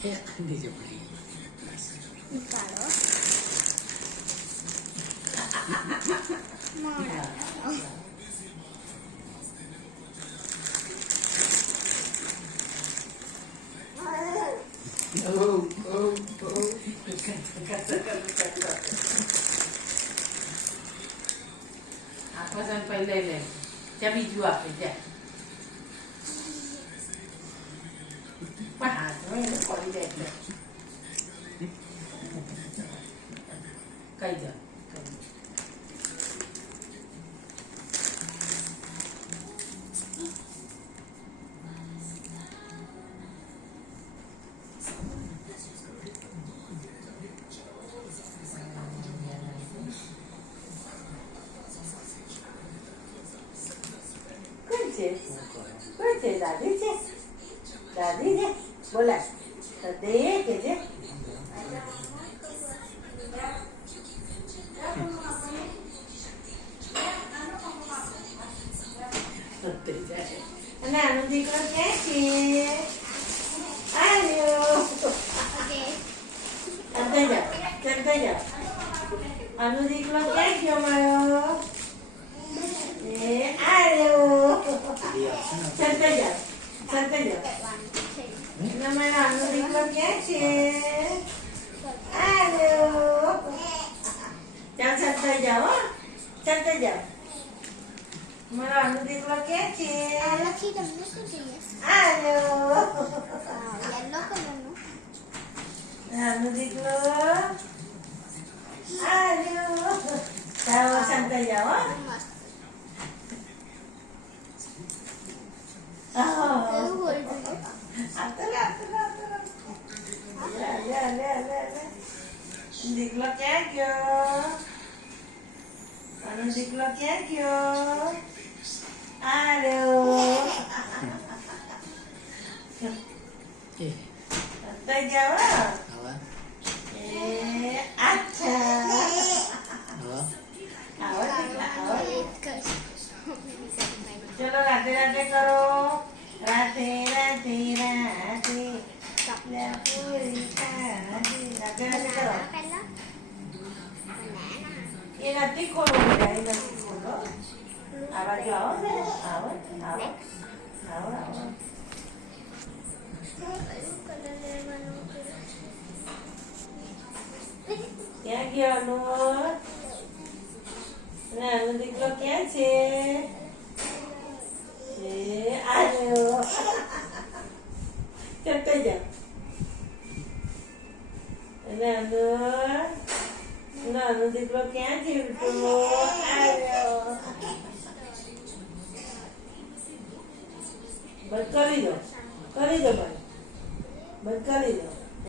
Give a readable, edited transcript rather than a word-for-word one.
નીચે પડી નીકાળો. મોડા. આખા પહેલા લઈ લે ત્યાં બીજું આપે ત્યાં પણ હાથમાં એને પડી જાય એટલે કઈ જાવ કોઈ છે દાદી છે દાદી છે બોલા દે કે છે અને આનો દીકરો ક્યાં છે આવ્યો ચાલતા જાઓ આનો દીકરો ક્યાં ગયો મારો ચાલતા જાઓ મારા આનો દીકરો ક્યાં છે આવ્યો ચાલતા જાઓ મારા આનો દીકરો ક્યાં છે લખી તમને શું જોઈએ? આવ્યો યલો કલરનું. આનો દીકરો આવ્યો ચાલતા જાઓ પેલું હોલ દીકલો ક્યાં ગયો આનો દીકલો ક્યાં ગયો આવ્યો જાવ અચ્છા ચલો રાધે રાધે કરો રાધે રાધે રાધે પૂરી રાધે રાધે કરો એ નથી ખોલો એ નથી ખોલો આ બાજુ આવો ને આવો ક્યાં ગયો નાનો દીકરો ક્યાં છે આવ્યો ચાલતો જાઓ નાનો દીકરો ક્યાં જીવતો આવ્યો બંધ કરી દો બંધ કરી દો